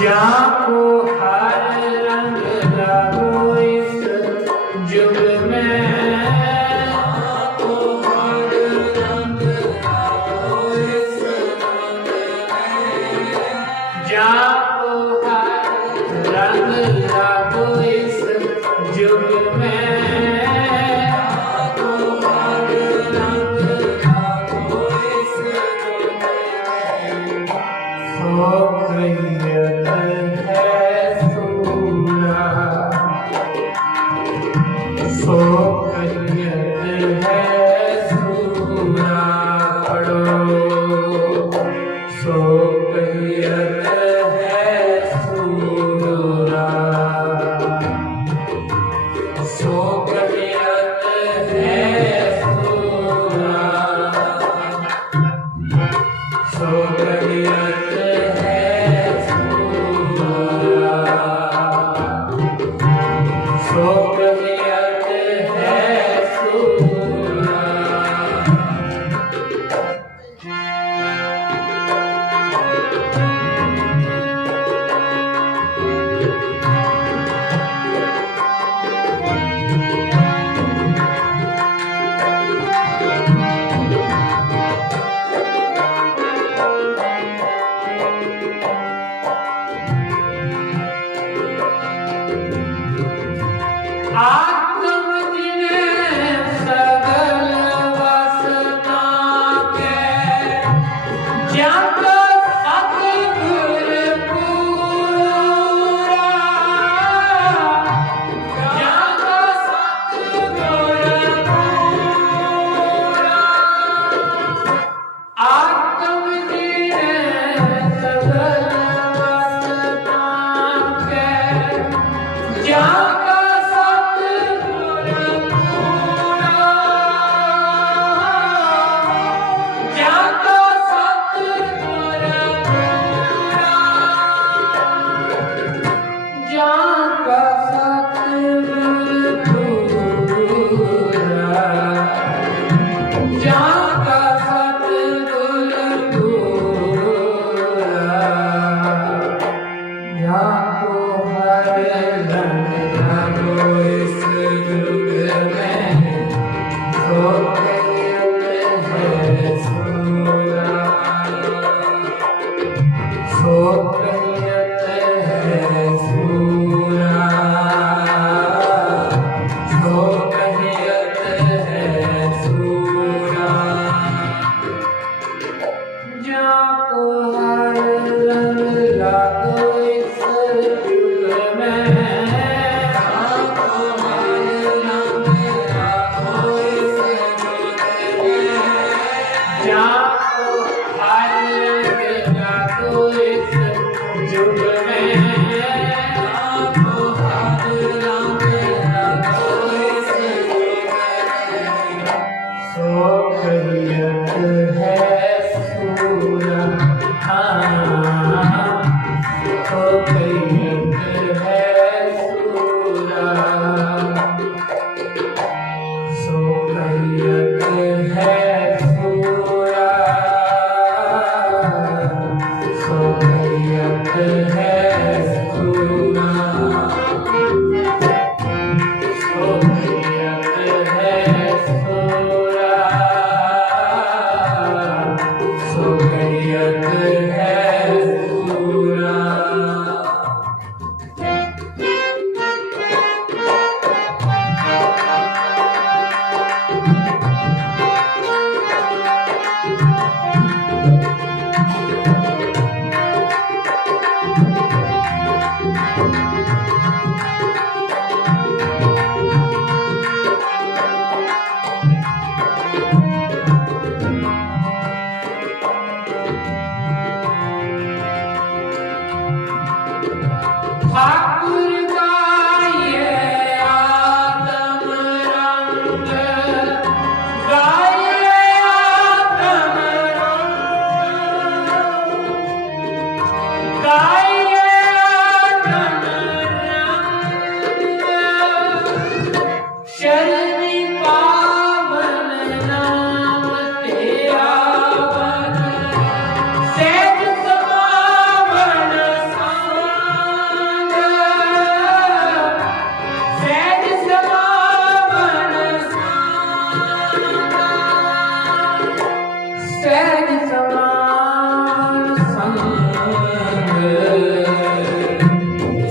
जाको हर रंग लागो इस जुग में, जाको हर रंग लागो इस जुग में, जाको हर रंग लागो इस जुग में,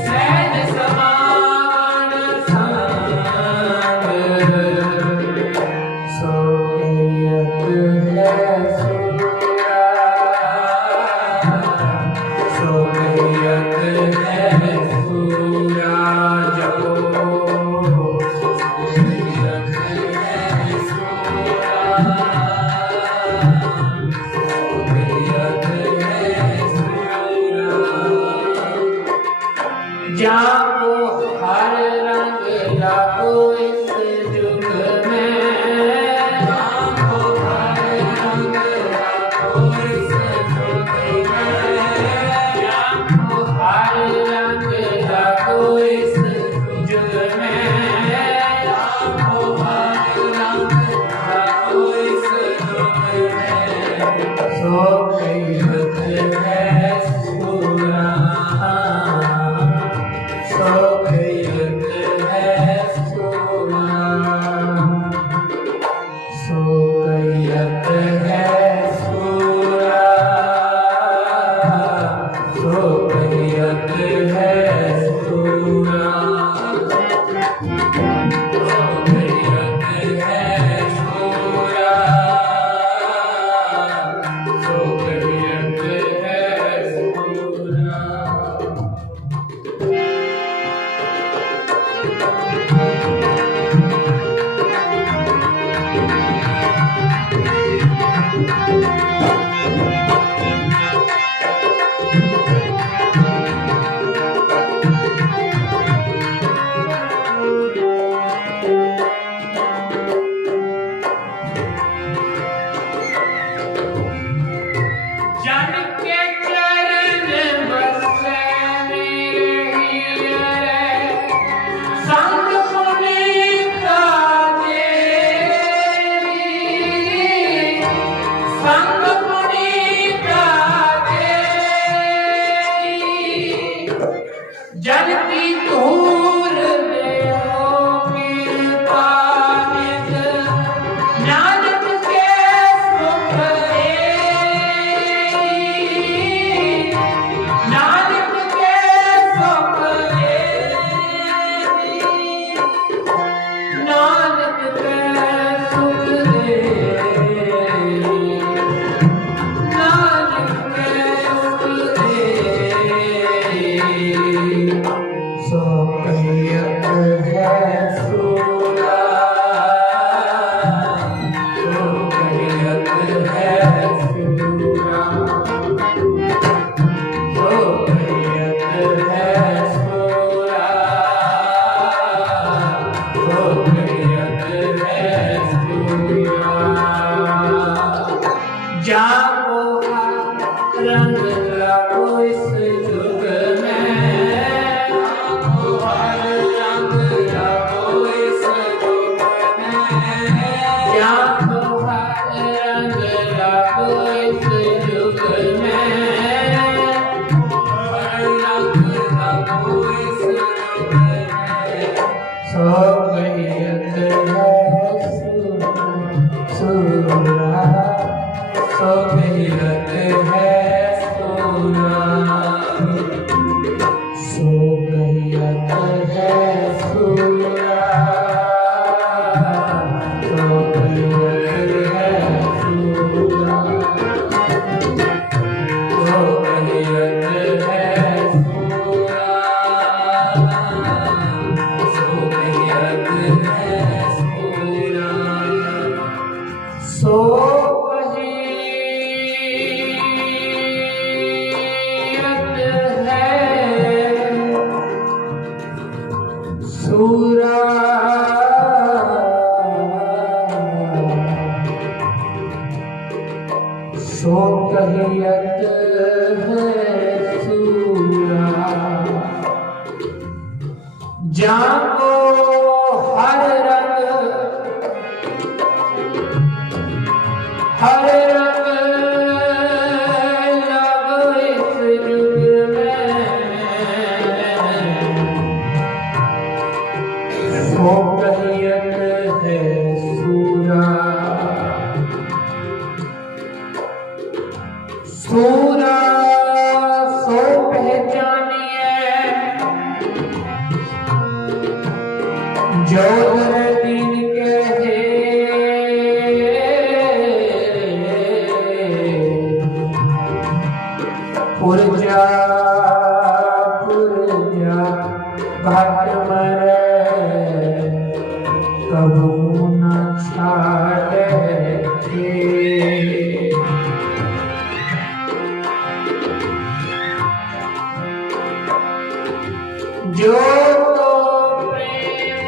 सहज समान संग सो कहियत है सूरा सो कहियत है सूरा जपो जाको हर रंग लागो इस जुग में जाको हर रंग लागो इस जुग में जाको हर रंग लागो इस जुग में जाको हर रंग लागो इस जुग में सो कहियत है सूरा सो कहियत है सूरा सो कहियत है सूरा सो कहियत है सूरा सो कहियत है सूरा सो कहियत है सूरा जन के चरण बसे मेरे हिये संग पुनीता तेरी संग पुनीता तेरी जन की धूल देहो कीर्ता निज नानक के सुख नानक के सुख नानक के सुख नानक के सुख सो कहियत है सूरा सो कहियत है सूरा सो कहियत है सूरा सो कहियत है सूरा जाको रंग लागो इस जुग में जाको हर रंग लागो इस जुग में जाको हर रंग लागो इस जुग में हर रंग लागो इस जुग में सो कहियत है सूरा सो कहियत है सूरा सो कहियत है सूरा सो कहियत है सूरा सो कहियत है सूरा सो कहियत है सूरा सो सूरा सो कहियत है सूरा जाको हर रंग लागो इस जुग में सो कहियत है सूरा सूरा पुरजा पुरजा घाट मरे कबू न छाड़े जो तो प्रेम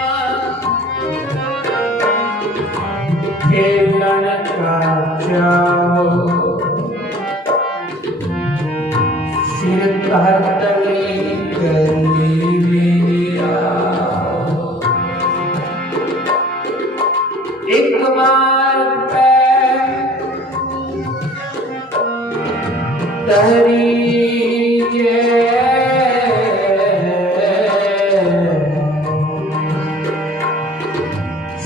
खेलन का जाओ सिर कहतली करी मेरिया एक बार तहरी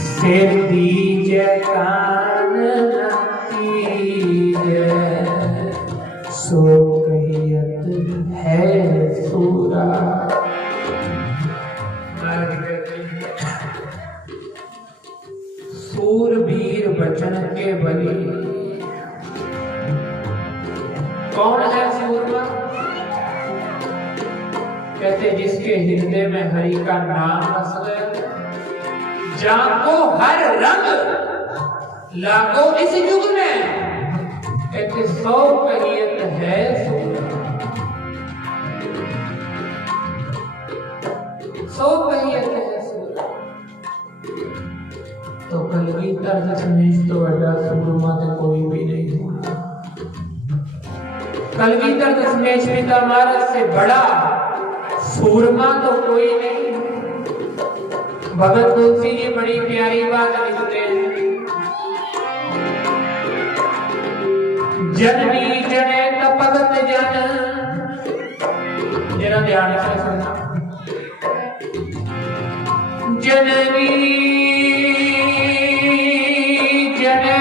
सिर दीजे कान दीजे सो कहियत है सूरा। सूरवीर बचन के बली। कौन है सूरमा? कहते जिसके हृदय में हरि का नाम बस गया, जाको हर रंग लागो इस युग में, कहते सौ कहियत है सौ कहियत है सूरा। तो कलगीधर दशमेश तो बड़ा सूरमा तो कोई भी नहीं हुआ। कलगीधर दशमेश पिता महाराज से बड़ा सूरमा तो कोई नहीं। भगत तुलसी जी बड़ी प्यारी बात लिखते हैं, जननी जने तपगत जन। जरा ध्यान से सुनना, जननी जने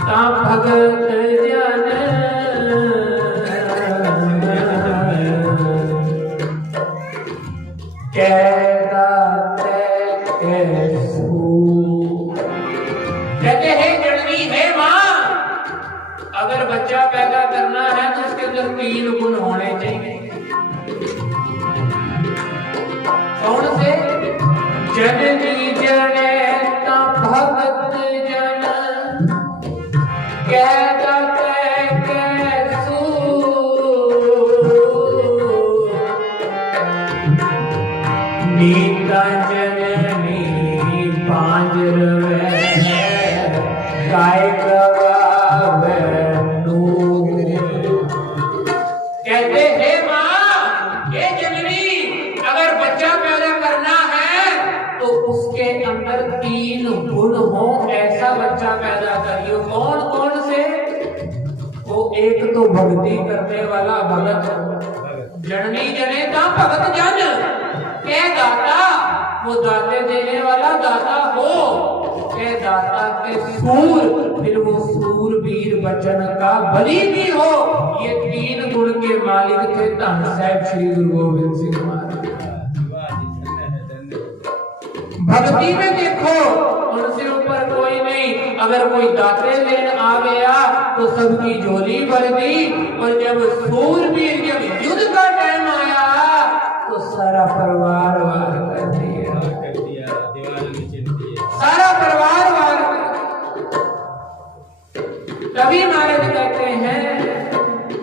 तपगत जन कहते हैं जननी है मां, अगर बच्चा पैदा करना है तो उसके अंदर 3 गुण होने चाहिए। कौन से? जननी जनेता भगत जन कहता नीता जननी पांजर गाय गवावे नूर। कहते हैं मां ये जननी अगर बच्चा पैदा करना है तो उसके अंदर 3 गुण हो, ऐसा बच्चा पैदा करियो। कौन कौन से? वो एक तो भक्ति करने वाला भगत, जननी जनेता भगत जन के दाता, वो दाते देने वाला दाता हो, के दाता के सूर, फिर वो सूरवीर बचन का बलि भी हो। ये 3 गुण के मालिक थे धन साहिब श्री गुरु गोविंद सिंह महाराज। भक्ति में देखो उनसे ऊपर कोई नहीं। अगर कोई दाते लेन आ गया तो सबकी झोली भर दी, और जब सूरवीर जब युद्ध का टाइम आया तो सारा परिवार वार कर दिया, सारा परिवार वार। तभी महाराज कहते हैं,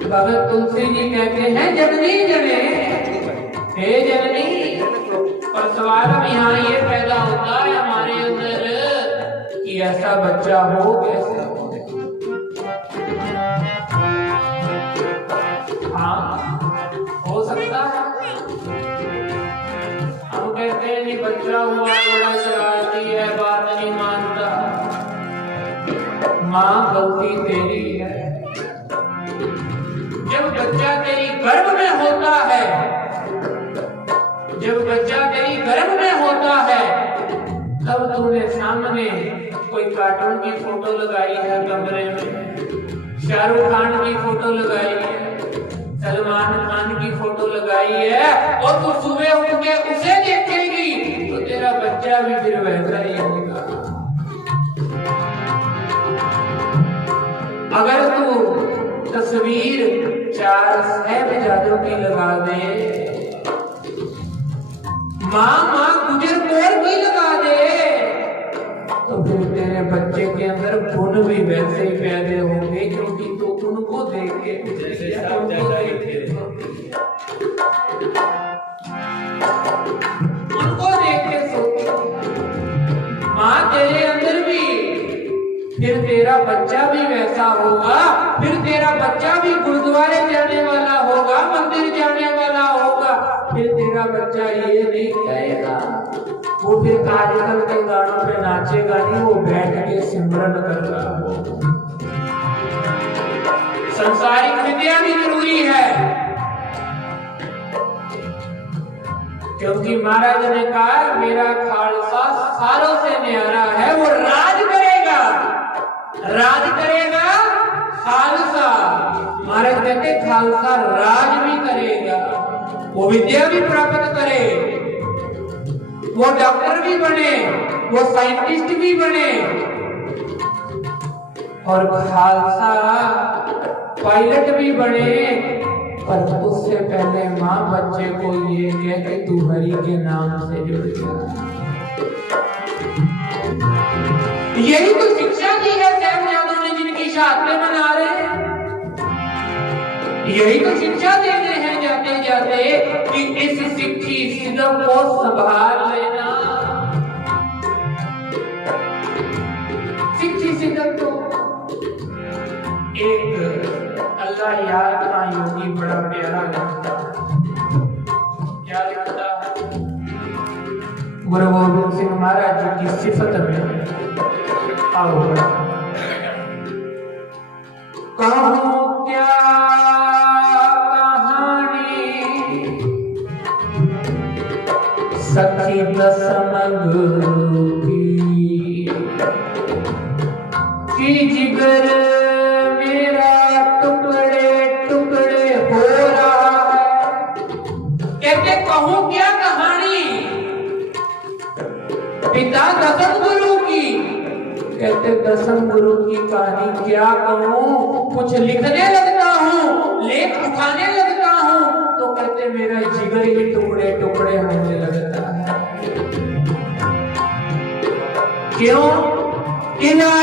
भगत तुलसी जी कहते हैं जननी जने, हे जननी। और सवाल अब यहाँ ये पैदा होता है हमारे अंदर कि ऐसा बच्चा हो कैसे हो। हाँ हो सकता है। हम कहते हैं कि बच्चा हुआ बड़ा शरारती है, बात नहीं मानता। माँ गलती तेरी है। जब बच्चा तेरी गर्भ में होता है, जब बच्चा तेरी गर्भ में होता है, तब तूने सामने कोई कार्टून की फोटो लगाई है कमरे में, शाहरुख खान की फोटो लगाई है, सलमान खान की फोटो लगाई है, और तू सुबह उठ के उसे देखेगी तो तेरा बच्चा भी फिर वैसा ही होगा। अगर तू तस्वीर 4 साहिबजादों की लगा दे, माँ गुजर कौर की लगा दे, तो फिर तेरे बच्चे के अंदर गुण भी वैसे ही पैदा होंगे, क्योंकि तो उनको देख के माँ तेरे अंदर भी, फिर तेरा बच्चा भी वैसा होगा, फिर तेरा बच्चा भी गुरुद्वारे जाने वाला होगा, मंदिर जाने वाला होगा, फिर तेरा बच्चा ये नहीं कहेगा, वो फिर आजकल के गानों पे नाचेगा नहीं, वो बैठ के सिमरन कर रहा होगा। संसारिक विद्या भी जरूरी है, क्योंकि महाराज ने कहा मेरा खालसा सारों से न्यारा है, वो राज करेगा, राज करेगा खालसा। महाराज कहते खालसा राज भी करेगा, वो विद्या भी प्राप्त करे, वो डॉक्टर भी बने, वो साइंटिस्ट भी बने, और खालसा पायलट भी बने, पर उससे पहले माँ बच्चे को ये कह कि तू हरि के नाम से जुड़ गया। यही तो शिक्षा दी है साहिबजादों ने, जिनकी शहादतें मना रहे हैं। यही तो शिक्षा दे रहे हैं जाते जाते कि इस सिक्खी सिद्ध को संभाल लेना। सिक्खी सिद्ध को एक अल्लाह याद का योगी बड़ा प्यारा लिखता है। क्या लिखता है? गुरु गोविंद सिंह महाराज जी की सिफत में आओ कहूं क्या कहानी सखी दसमग की जिगर पिता दसम गुरु की, कहते दसम गुरु की कहानी क्या कहूं, कुछ लिखने लगता हूं, लेख उठाने लगता हूं, तो कहते मेरा जिगर ही टुकड़े टुकड़े होने लगता है। क्यों? किला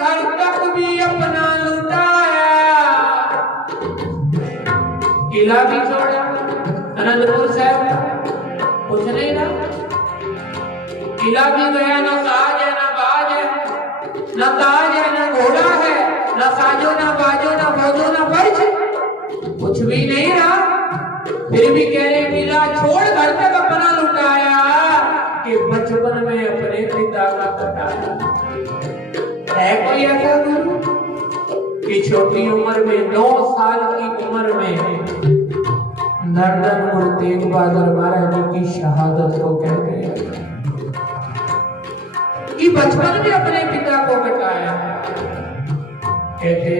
घर तक भी अपना लुटाया, किला भी छोड़ा अनंतपुर साहब, कुछ नहीं रहा, किला भी गया, ना साज है ना बाज है, ना ताज है ना घोड़ा है, ना साजो ना बाजो ना भोजो ना पर्च, कुछ भी नहीं रहा। फिर भी कह रहे किला छोड़ घर तक अपना लुटाया, कि बचपन में अपने पिता का कटाया। है कोई ऐसा गुरु कि छोटी उम्र में 9 साल की उम्र में धड़धड़ गुरु तेग बहादुर महाराज जी की शहादत को कह दिया कि बचपन में अपने पिता को कटाया। कहते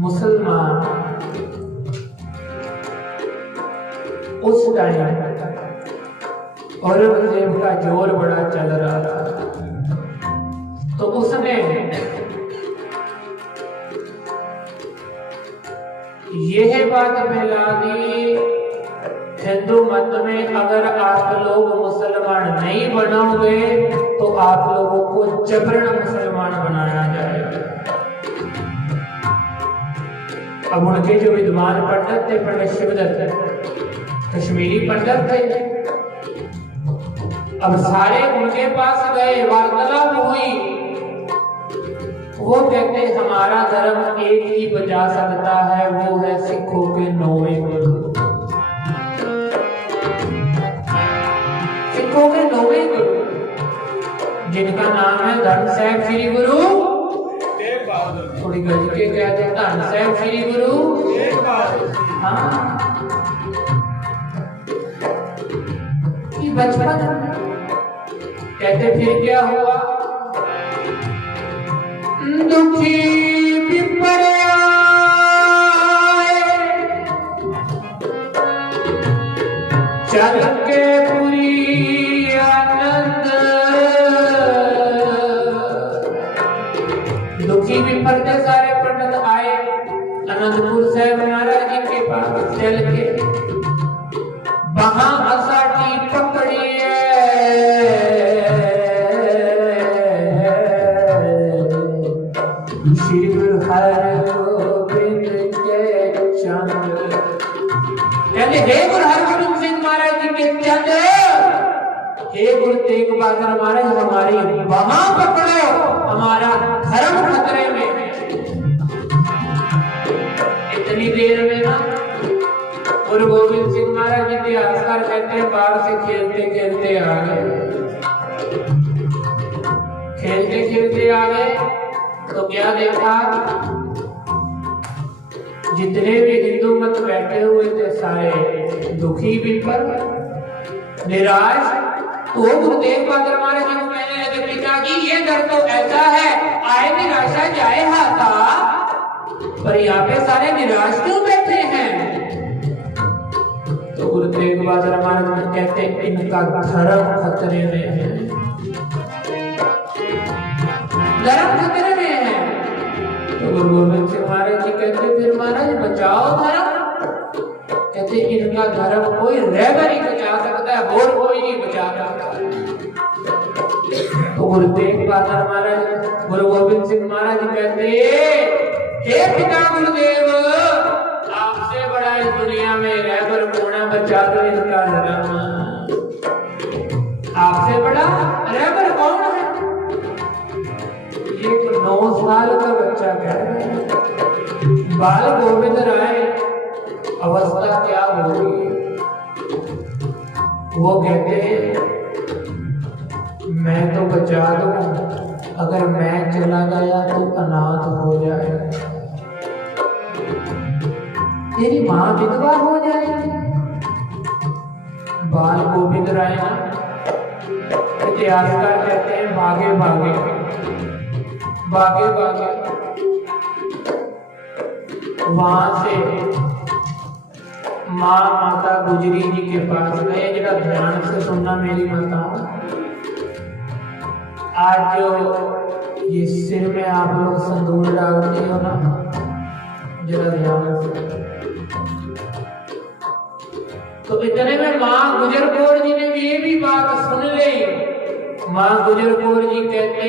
मुसलमान उस टाइम औरंगजेब का जोर बड़ा चल रहा था, तो उसने यह बात फैला दी हिंदू मत में, अगर आप लोग मुसलमान नहीं बनोगे तो आप लोगों को जबरन मुसलमान बनाया जाएगा। अब उनके जो विद्वान पंडित थे, पंडित शिवदत्त कश्मीरी पंडित थे, अब सारे उनके पास गए, वार्तालाप हुई। वो कहते हमारा धर्म एक ही बचा सकता है, वो है सिखों के 9वें गुरु। सिखों के 9वें गुरु जिनका नाम है धन साहिब श्री गुरु तेग बहादुर, थोड़ी गज के कहते हैं धन साहिब श्री गुरु तेग बहादुर। हाँ, कि बचपन कहते फिर क्या हुआ, दुखी विपर्याय चल के पूरी आनंद दुखी विफल के सारे पंडित आए अनंतपुर साहब महाराज जी के पास चल के वहां असाटी पकड़ी श्री गुरु हरगोबिंद के चंद कहते हे गुरु हरगोबिंद सिंह महाराज जी के चंद, हे गुरु तेग बहादुर महाराज हमारी वहां पकड़ो, हमारा धर्म खतरे में है। इतनी देर में ना गुरु गोविंद सिंह महाराज जी इतिहासकार कहते हैं बाहर से खेलते खेलते आ गए, खेलते खेलते आ गए तो क्या देखा, जितने भी हिंदू मत बैठे हुए थे सारे दुखी विफल निराश। तो गुरु तेग बहादुर महाराज जी को कहने लगे पिताजी ये घर तो ऐसा है, आए निराशा जाए हाथा, पर यहाँ पे सारे निराश क्यों बैठे हैं। तो गुरु तेग बहादुर महाराज कहते हैं इनका धर्म खतरे में है, धर्म खतरे में है। तो गुरु गोविंद सिंह महाराज जी कहते फिर महाराज बचाओ धर्म। कहते इनका धर्म कोई रहबर ही बचा सकता है और कोई नहीं बचा सकता। तो गुरु तेग बहादुर महाराज गुरु गोविंद सिंह महाराज जी कहते हे पिता गुरुदेव, आपसे बड़ा इस दुनिया में रहबर होना, बचा दो इनका धर्म। आपसे बड़ा रहबर कौन है। एक 9 साल का बच्चा कह रहा है बाल गोविंद राय अवस्था क्या होगी। वो कहते मैं तो बचा दूं, अगर मैं चला गया तो अनाथ हो जाए, तेरी मां विधवा हो जाएगी। बाल गोविंद राय ना इतिहासकार कहते हैं भागे भागे भागे भागे वहां से माता गुजरी जी के पास गए। जरा ध्यान से सुनना मेरी माता, आज जो ये सिर में आप लोग संदूर डालते हो ना, जरा ध्यान से। तो इतने में माँ गुजर कौर जी ने भी ये भी बात सुन ली। माँ गुजर कौर जी कहते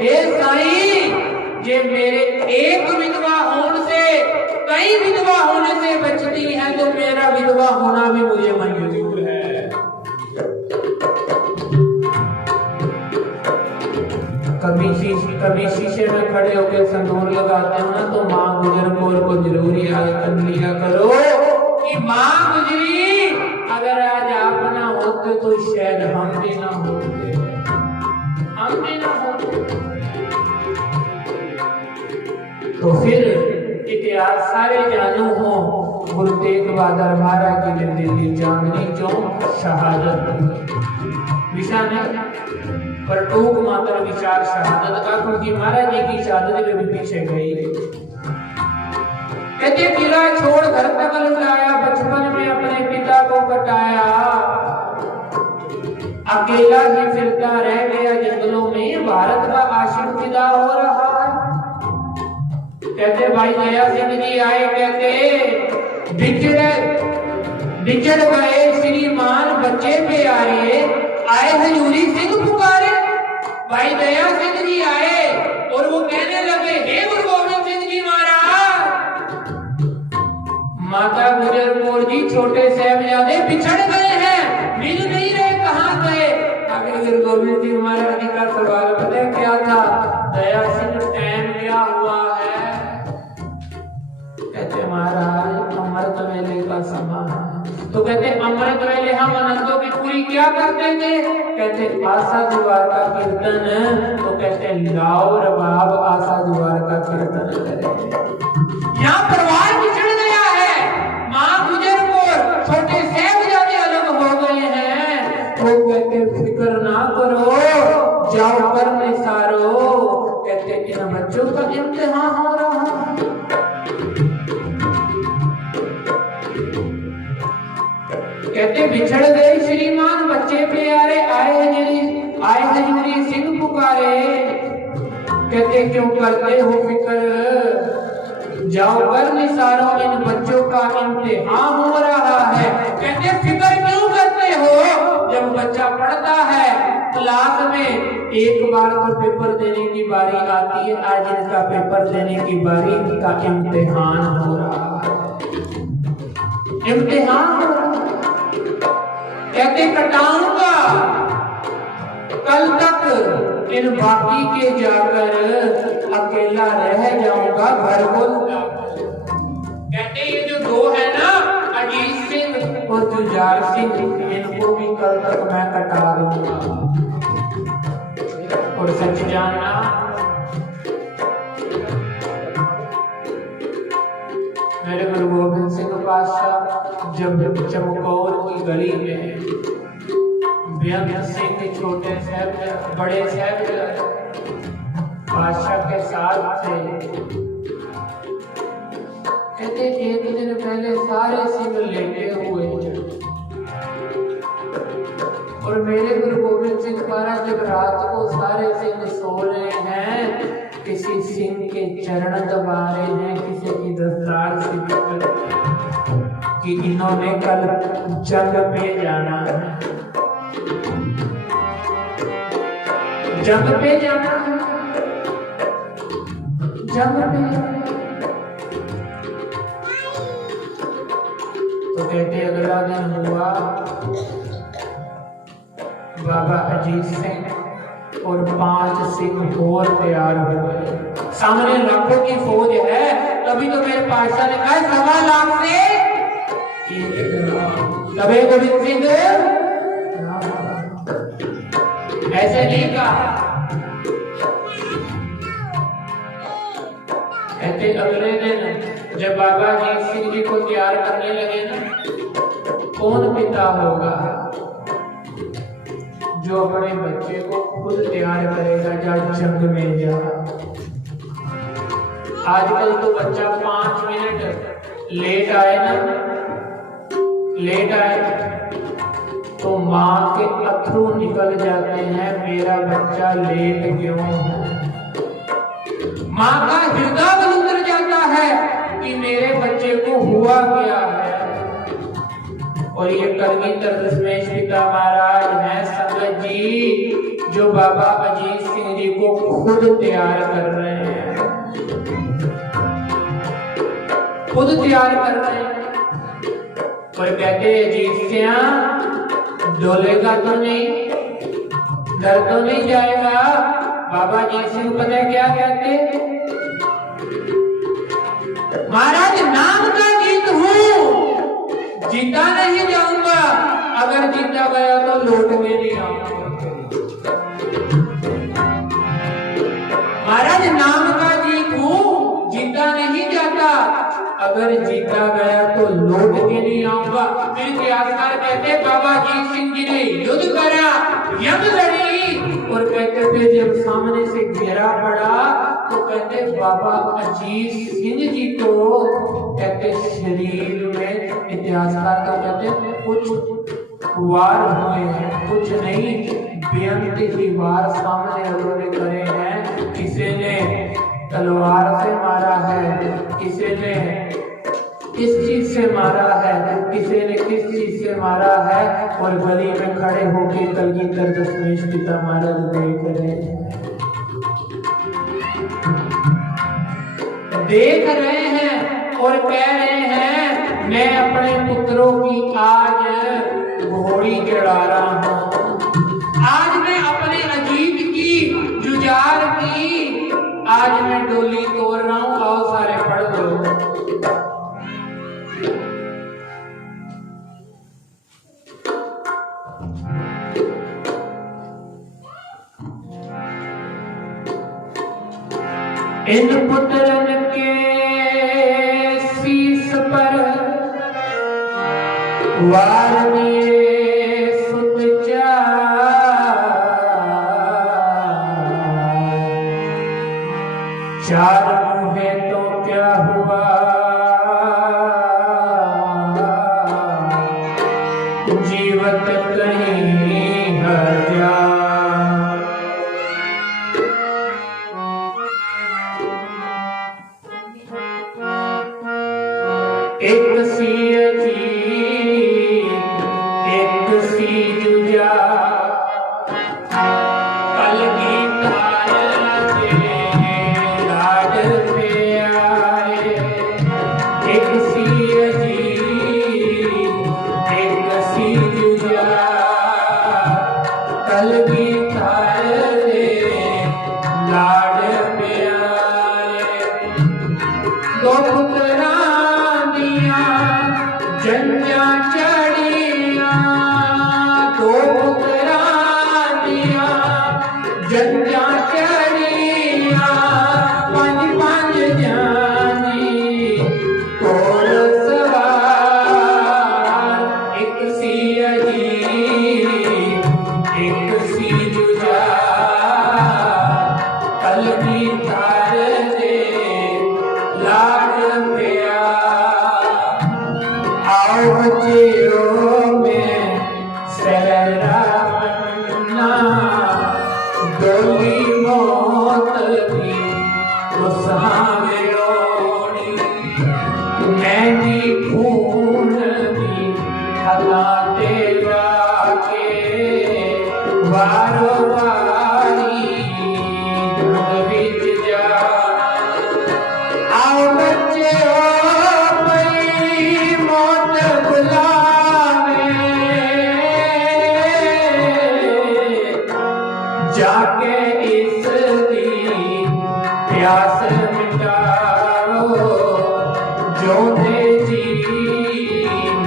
हे साईं, जे मेरे एक विधवा होने से कई विधवा होने से बचती है तो मेरा विधवा होना भी मुझे मंजूर है। कभी शीशे में खड़े होकर संदूर लगाते हो ना, तो माँ गुजर कौर को जरूर याद कर लिया करो कि माँ गुजरी अगर आज आप ना होते तो शायद हम भी ना होते, हम भी ना होते। तो फिर इतिहास सारे जानू हो, गुरु तेग बहादुर महाराज जी ने दिल्ली चांदनी चौक शहादत विषय नहीं पर टूक मात्र विचार शहादत का, क्योंकि महाराज जी की शहादत में भी पीछे गई। कहते किला छोड़ घर तक लौटाया, बचपन में अपने पिता को कटाया, अकेला ही फिरता रह गया जंगलों में, भारत का आशिक विदा हो रहा है। कहते भाई दया सिंह जी आए, कहते बिछड़ गए श्रीमान बच्चे प्यारे, आए हजूरी सिंह पुकारे। भाई दया सिंह जी आए और वो कहने लगे हे गुरु गोविंद सिंह जी महाराज, माता गुजर कौर जी छोटे साहबजादे बिछड़ गए हैं, मिल नहीं रहे, कहाँ गए। आगे गुरु गोविंद सिंह महाराज जी का सवाल पता क्या था, दया सिंह टाइम क्या हुआ है। कहते महाराज अमृत वेले का समय है। तो कहते अमृत वेले हम आनंदों की पूरी क्या करते थे। कहते आशा दीवार का कीर्तन, तो कहते लाओ रबाब आशा दीवार का कीर्तन करें। यहाँ परिवार बिछड़ गया है, माँ गुजर कौर छोटे साहबजादे अलग हो गए हैं। वो कहते फिक्र ना करो, जाओ कर निसारो। कहते इन बच्चों का इम्तिहान हो रहा है। कहते बिछड़ गए श्रीमान बच्चे प्यारे, आए हजूरी सिंह पुकारे। कहते क्यों करते हो फिक्र, जाओ कर निसारो इन बच्चों का इम्तिहान हो रहा है। कहते फिक्र क्यों करते हो, जब बच्चा पढ़ता है क्लास में एक बार तो पेपर देने की बारी आती है, आज इनका पेपर देने की बारी, इनका इम्तिहान हो रहा है, इम्तिहान हो रहा है। कहते कटाऊंगा कल तक इन बाकी के जाकर, अकेला रह जाऊंगा घर को। कहते ये जो दो है ना, अजीत सिंह और जुझार सिंह, इनको भी कल तक मैं कटा दूंगा। और सच जानना, मेरे गुरु गोविंद सिंह पातशाह जब चमकौर की गली में बेअंत सिंह छोटे साहब बड़े साहब पातशाह के साथ थे, कहते एक दिन पहले सारे सिंह लेटे हुए और मेरे गुरु गोविंद सिंह महाराज जब रात को सारे सिंह सो रहे हैं, किसी सिंह के चरण दबा रहे हैं, किसी की दस्तार से कि इन्होंने कल जंग पे जाना है, जंग पे जाना है, जंग पे जाना है। तो कहते अगला दिन हुआ, बाबा अजीत सिंह और 5 सिंह और तैयार हुए। सामने लाखों की फौज है, तभी तो मेरे पातशाह ने कहा 1.25 लाख से तबे गोविंद सिंह ऐसे नहीं कहा। कहते अगले दिन जब बाबा अजीत सिंह जी को तैयार करने लगे ना, कौन पिता होगा जो अपने बच्चे को खुद तैयार करेगा, जा जंग में जा। आजकल तो बच्चा 5 मिनट लेट आए ना, लेट आए तो माँ के अथरू निकल जाते हैं, मेरा बच्चा लेट क्यों है। माँ का हृदय बलुंदर जाता है कि मेरे बच्चे को हुआ क्या है। और ये कलगीधर दशमेश पिता महाराज हैं संगत जी, जो बाबा अजीत सिंह जी को खुद तैयार कर रहे हैं, खुद तैयार कर रहे हैं। और कहते अजीत सिंह डोलेगा तो नहीं, डर तो नहीं जाएगा। बाबा अजीत सिंह पता क्या कहते, महाराज नाम का जीत हूं, जीता नहीं जाऊंगा, अगर जीता गया तो लौट के नहीं आऊंगा। महाराज नाम का जीत हूं, जीता नहीं जाता, अगर जीता गया तो लौट के नहीं आऊंगा। फिर इतिहासकार कहते बाबा अजीत सिंह जी ने युद्ध करा, यंग लड़ी, और कहते थे जब सामने से घेरा पड़ा तो कहते बाबा अजीत सिंह जी को कहते शरीर में, इतिहासकार तो कहते कुछ वार हुए हैं, कुछ नहीं बेअंत ही वार सामने उन्होंने करे हैं। किसी ने तलवार से मारा है, किसी ने किस चीज से मारा है, किसी ने किस चीज से मारा है। और गली में खड़े होकर कलगीधर दशमेश पिता महाराज देख रहे हैं और कह रहे हैं मैं अपने पुत्रों की आज घोड़ी चढ़ा रहा हूं, आज मैं अपने अजीत की, जुझार की, आज मैं डोली तोड़ रहा हूं। आओ सारे पढ़ लो। इन पुत्रन के शीश पर वार दिए सुत चार मुहे तो क्या हुआ, जीवत कहीं हजार। एक सी अजीत एक सी जुजा कलगीधर ते लाड प्यारे एक सी अजीत एक सी जुजा कलगीधर ते लाड प्यारे दो पुत्रां दियां जंजां चढ़ियां दो पुत्रां दियां जंजां चढ़ियां पंज पंज जानी घोड़ सवार एक सी अजीत एक सी जुजा कलगीधर दे लाड प्यार आओ बच्चियों में सहरा मन्ना डोली मौत की उसावे रोनी मेहंदी खून की हलाते जाके वारो वारी धुन विच जा आओ बच्चे हो पई मौत बुलावे जाके इस दी प्यास मिटाओ जोंदे जी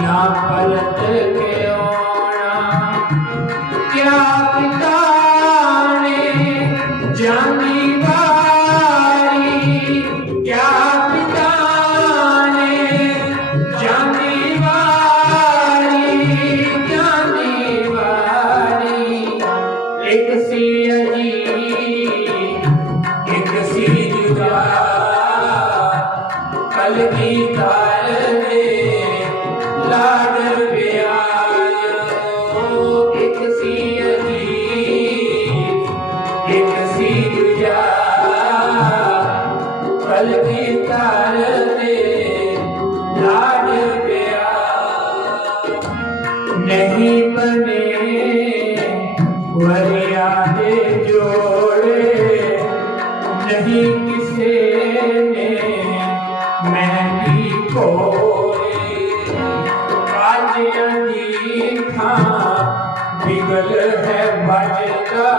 ना पलट के आना क्या पिता ने जानी बारी क्या पिता ने जानी बारी एक सी अजीत एक सी जुदा कलगीधर दे लाड प्यारे एक सी अजीत एक सी जुदा कलगीधर दे लाड प्यारे नहीं बने वरिया दे जोड़े नहीं किसे ने मेहंदी खोए बाजियां दी खां बिगल है बजदा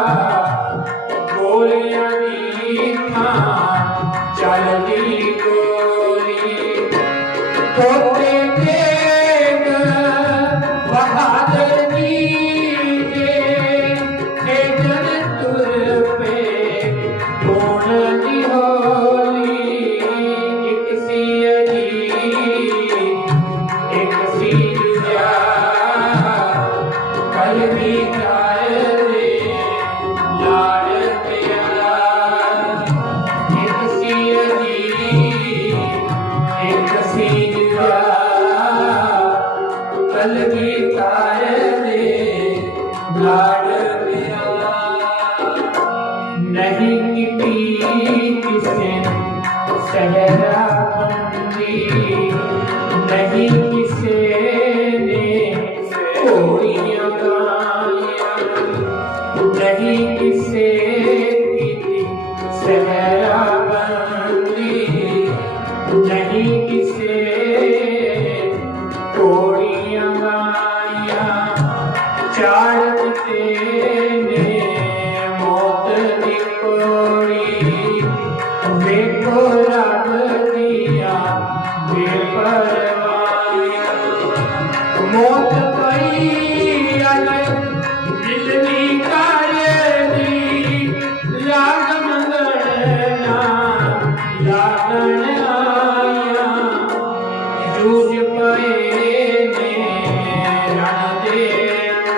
गोलियां दी खां चलदी गोली तोते देख बहादुर जी के खेजन तुर पे कौन दी होली एक सी अजीत एक सी जुदा कलगीधर दे लाड प्यार एक सी अजीत एक सी जुदा कलगीधर दे लाड प्यार नहीं किटी किसे सहरा बंदी नहीं किसे ने घोड़ियां गाया नहीं किसे की सहरा बंदी नहीं किसे घोड़ियां गाया चाड़ते ने मौत दी कोड़ी देखो रब दिया बेपरवाहियां मौत पई अल दिलनी दी लाग मंगना लागण आया जूझ पए ने रण दे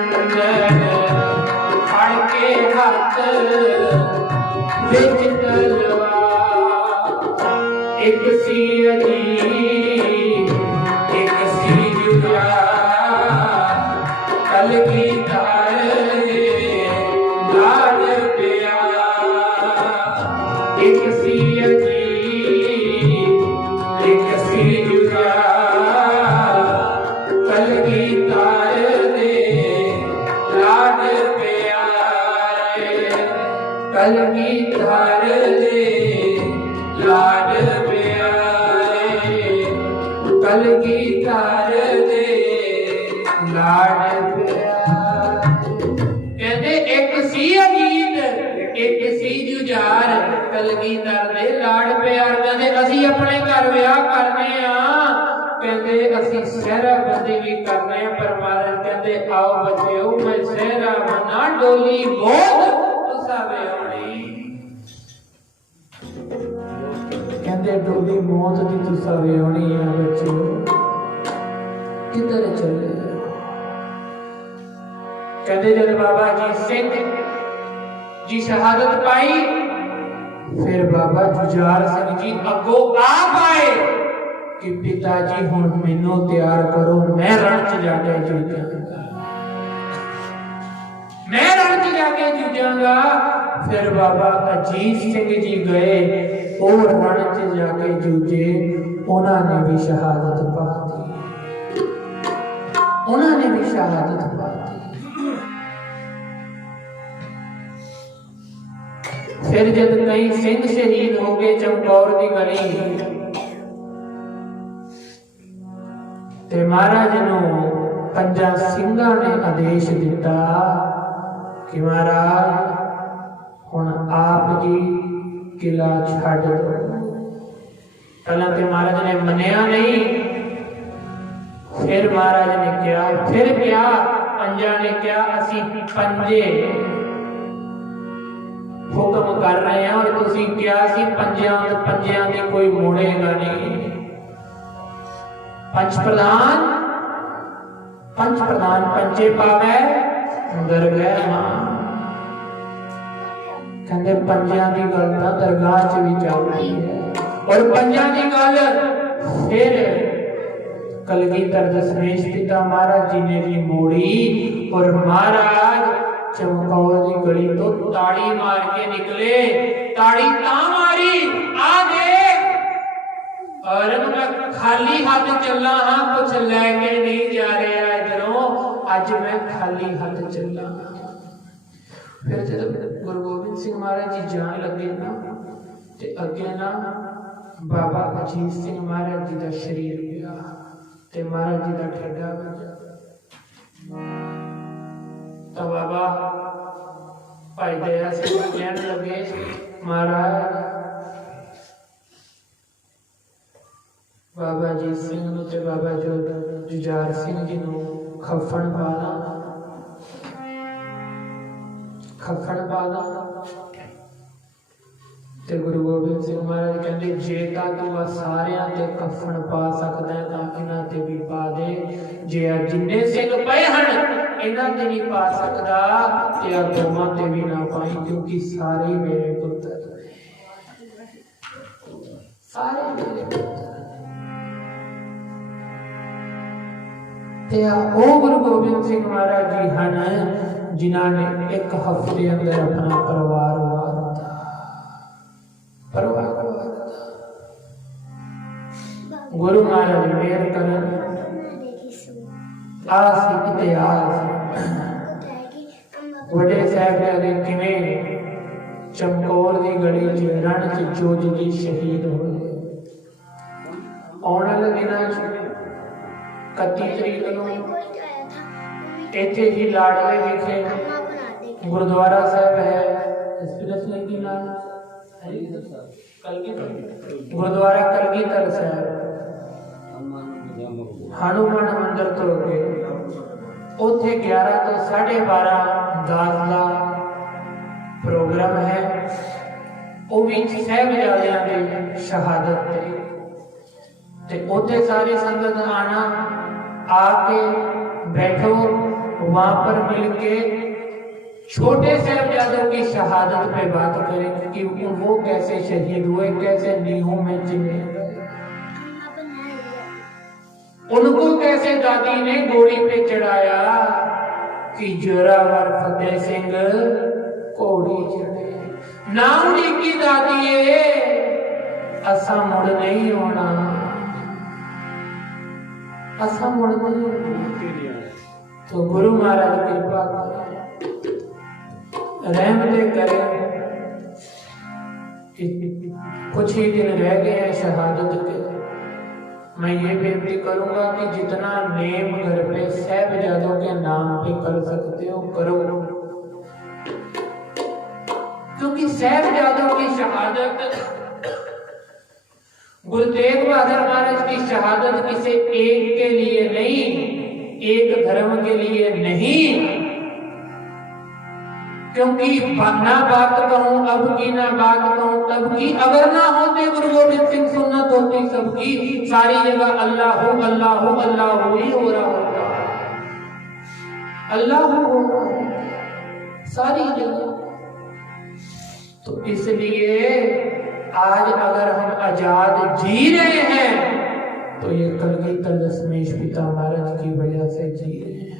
अंदर फड़ के हाथ विच तलवार एक सी अजीत एक सी जुदा कलगीधर दे लाड प्यार एक सी अजीत एक सी जुदा कलगीधर दे लाड प्यार कहते असी अपने घर विआह करने कहते असी सहरा बंदी भी करने पर महाराज कहते आओ बच्चों मैं सहरा बना डोली बहुत तुसा विआहनी कहते डोली मौत दी तुसा विआहनी है बच्चों किधर चले कहते जब बाबा अजीत सिंह जी शहादत पाई फिर बाबा जुझार सिंह जी अगो आप आए कि पिताजी हुण मैनू तैयार करो मैं रण च जाके जूझांगा मैं रण च जाके जूझांगा फिर बाबा अजीत सिंह जी गए और रण च जाके जूझे उन्होंने भी शहादत पा दी उन्होंने भी शहादत पा दी फिर जब कई सिंह शहीद हो गए चमकौर की गली ते महाराज नूं पंजा सिंघां ने आदेश दिता कि महाराज हुण आप जी किला छड्ड दो पहला ते महाराज ने मनिया नहीं फिर महाराज ने क्या पंजा ने क्या असी पंजे हुक्म कर रहे हैं और तुसी क्या सी पंजियां दी कोई मोड़ेगा नहीं पंच प्रधान पंजे पावे दरगाह मां कहंदे पंजियां दी गल तां दरगाह च भी चलदी है और पंजियां दी गल फिर कलगीधर दशमेश पिता महाराज जी ने भी मोड़ी और महाराज चमकौर की गली तो ताड़ी मार के निकले ताड़ी ता मारी आ देख और मैं खाली हाथ चलना हाँ कुछ लेके नहीं जा रहा इधरों अज मैं खाली हाथ चलना फिर जब गुरु गोबिंद सिंह महाराज जी जान लगे ना ते अगे ना बाबा अजीत सिंह महाराज जी का शरीर गया ते महाराज जी का ठेडा बजा तो बाबा भाई दया सिंह कहने लगे महाराज बाबा जी सिंह ते बाबा जो जुझार सिंह जी नूं खफन पा ते गुरु गोबिंद सिंह महाराज कहते जे तां तू सारियां ते कफन पा सकदा है तां इन्हां ते भी पा दे जे जिन्ने सिंह पए हन इन्हां ते नहीं पा सकदा ते आ दोवां ते भी ना पाई क्योंकि सारे मेरे पुत्र सारे मेरे पुत्र ते ओ गुरु गोबिंद सिंह महाराज जी हन जिन्हां ने एक हफ्ते अंदर अपना परिवार वारता गुरु महाराज मेहर करन आसी इतिहास वडे साहिबजादे किवें चमकौर दी गली च रण च जोज जी शहीद होए आने वाले दिनां च 31 तरीक नूं इत्थे ही लाडले विखे गुरुद्वारा साहिब है गुरुद्वारा कलगीधर साहिब हनुमान मंदिर तो अगे उथे 11 तो 12:30 दास का प्रोग्राम है वो भी साहिबजादियां दी शहादत ते उथे सारी संगत आना आके बैठो वहां पर मिलके छोटे साहिबजादों की शहादत पे बात करें कि वो कैसे शहीद हुए कैसे नीहों में चिन्हे उनको कैसे दादी ने घोड़ी पे चढ़ाया कि जोरावर फतेह सिंह घोड़ी चढ़े ना उनकी दादी असा मुड़ नहीं होना असा मुड़ नहीं तो गुरु महाराज कृपा रहमते करे कुछ ही दिन रह गए हैं शहादत के मैं ये बेनती करूंगा कि जितना नेम घर पे साहिबजादों के नाम पे कर सकते हो करो क्योंकि साहिबजादों की शहादत, गुरु तेग बहादुर महाराज की शहादत किसी एक के लिए नहीं, एक धर्म के लिए नहीं, क्योंकि ना बात कहूं अब की, ना बात कहूं तब की, अगर ना होते गुरु गोविंद सिंह सुन्नत होती सबकी, सारी जगह अल्लाह हो अल्लाह हो अल्लाह ही हो रहा होता, अल्लाह हो सारी जगह। तो इसलिए आज अगर हम आजाद जी रहे हैं तो ये कलगीधर दशमेश पिता महाराज की वजह से जी रहे हैं।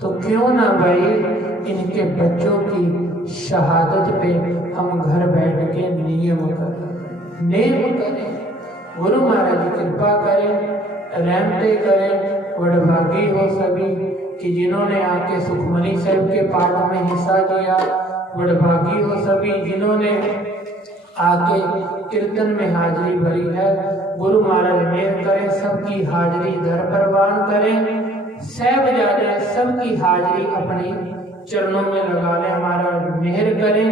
तो क्यों ना भाई इनके बच्चों की शहादत पे हम घर बैठ के नेम करें, गुरु महाराज कृपा करें, रहमते करें। वडभागी हो सभी कि जिन्होंने आके सुखमनी साहिब के पाठ में हिस्सा लिया, वडभागी हो सभी जिन्होंने आके कीर्तन में हाजिरी भरी है। गुरु महाराज मेहर करें, सबकी हाजिरी दर परवान करें, साहिबजादे सबकी हाजिरी अपने चरणों में लगा ले, हमारा मेहर करें,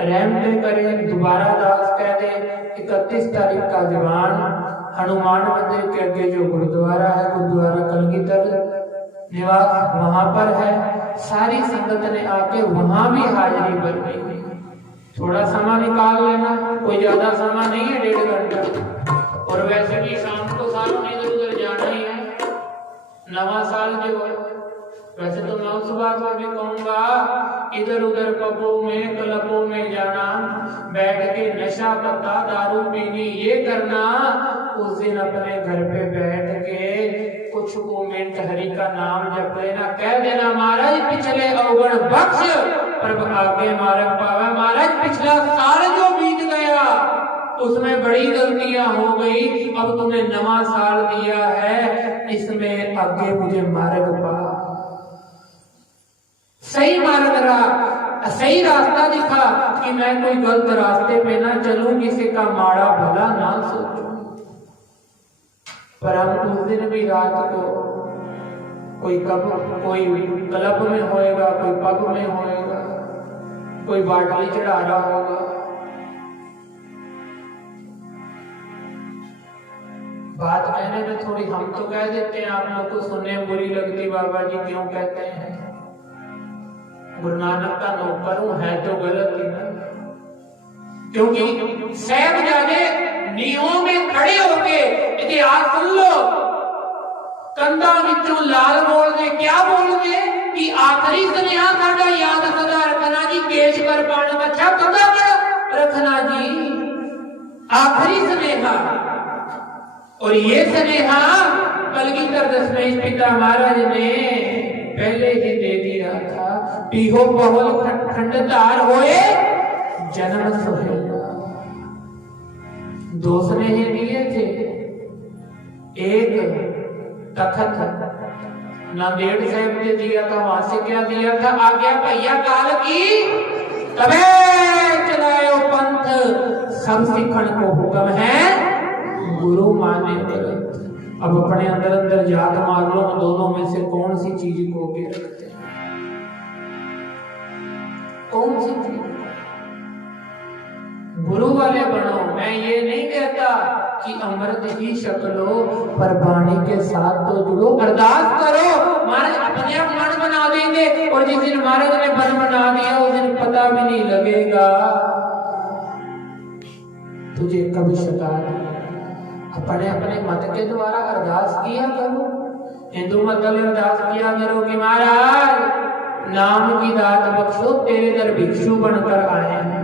रहमते करें। दोबारा दास कह दे 31 तारीख का दीवान हनुमान मंदिर के आगे जो गुरुद्वारा है, गुरुद्वारा कलगीधर निवास वहां पर है। सारी संगत ने आके वहां भी हाजिरी भरनी है। थोड़ा समय निकाल लेना, कोई ज्यादा समय नहीं है, 1.5 घंटा। और वैसे भी शाम को सालों में इधर उधर जाना ही है, नवा साल जो है। वैसे तो मैं उस बात में भी कहूंगा, इधर उधर पबों में क्लबों में जाना, बैठ के नशा पत्ता दारू पीनी ये करना, उस दिन अपने घर पे बैठ के कुछ मोमेंट हरि का नाम जप लेना, कह देना महाराज पिछले अवगुण बख्श पर आगे मार्ग पावे। महाराज पिछला साल जो बीत गया उसमें बड़ी गलतियां हो गई, अब तुमने नवा साल दिया है, इसमें आगे मुझे मार्ग पा, सही मार्ग रहा, सही रास्ता दिखा कि मैं कोई गलत रास्ते पे ना चलूं, किसी का माड़ा भला ना सोचूं। पर हम उस दिन भी रात को कोई क्लब में होएगा, कोई पब में होएगा, कोई बाटली चढ़ा रहा होगा। बात कहने में थोड़ी हम तो कह देते हैं, आप लोग को सुनने में बुरी लगती, बाबा जी क्यों कहते हैं? गुरु नानक का नौकर हूं, है तो गलत ही ना, क्योंकि साहिबजादे नींवों में खड़े होके इतिहास सुन लो, कंधा विचों लाल बोल दे, क्या बोल दे कि आखिरी स्नेहा साडा याद सदा रखना जी, केश कर पानी अच्छा कंधा कर रखना जी, आखिरी स्नेहा। और ये स्नेहा कलगीधर दशमेश पिता महाराज ने पहले ही दे दिया था। पीहो बहुल खंडतार होए जन्म सोहेगा, 2 स्नेह दिए थे। एक तखत नांदेड़ साहब ने दिया था, वहां से क्या दिया था? आज्ञा भैया काल की तबे चलायो पंथ, सब सिखण को हुक्म है गुरु माने भरत। अब अपने अंदर जात मार लो, दोनों में से कौन सी चीज को के रखते हैं? कौन सी चीज? गुरु वाले बनो। मैं ये नहीं कहता कि अमृत ही शक लो, पर वाणी के साथ तो जुड़ो, अरदास करो। महाराज अपने आप मन बना देंगे, और जिस दिन महाराज ने मन बना दिया उस दिन पता भी नहीं लगेगा तुझे कब शिकायत। अपने अपने मत के द्वारा अरदास किया करो। हिंदू मत में अरदास किया करो कि महाराज नाम की दात बख्शो, तेरे दर भिक्षु बनकर आए हैं।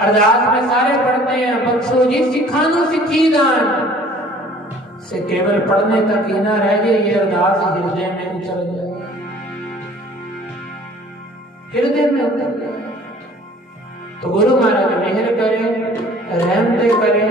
अरदास में सारे पढ़ते हैं बख्शो जी सिखानो सिखी दान, से केवल पढ़ने तक ही ना रह जाए, ये अरदास हृदय में उतर जाए, हृदय में उतर जाए। तो गुरु महाराज मेहर करे, रहमते करे,